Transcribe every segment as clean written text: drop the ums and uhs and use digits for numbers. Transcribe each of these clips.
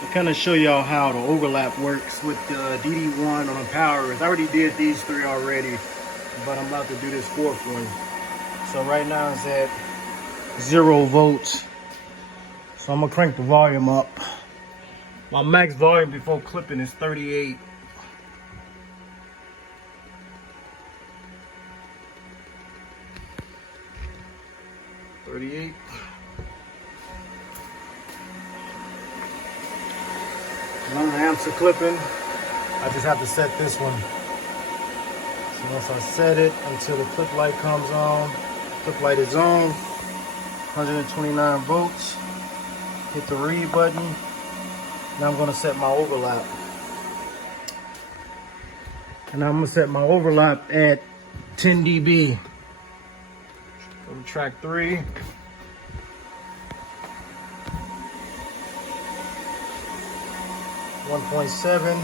to kind of show y'all how the overlap works with the DD1 on the powers. I already did these 3 already, but I'm about to do this 4th one. So right now it's at 0 volts. So I'm gonna crank the volume up. My max volume before clipping is 38. One of the amps are clipping. I just have to set this one. So once I set it until the clip light comes on, clip light is on, 129 volts. Hit the read button. Now I'm gonna set my overlap. And I'm gonna set my overlap at 10 dB. Go to track 3. .7.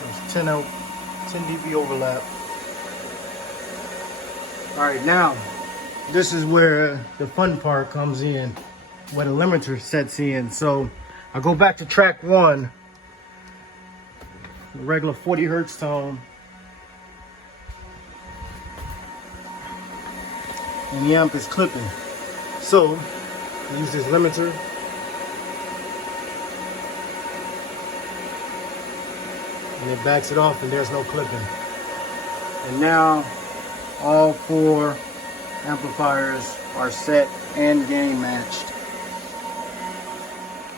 There's 10 dB overlap. All right, now this is where the fun part comes in, where the limiter sets in. So I go back to track 1, the regular 40 hertz tone. And the amp is clipping. So I use this limiter. And it backs it off and there's no clipping. And now all 4 amplifiers are set and gain matched.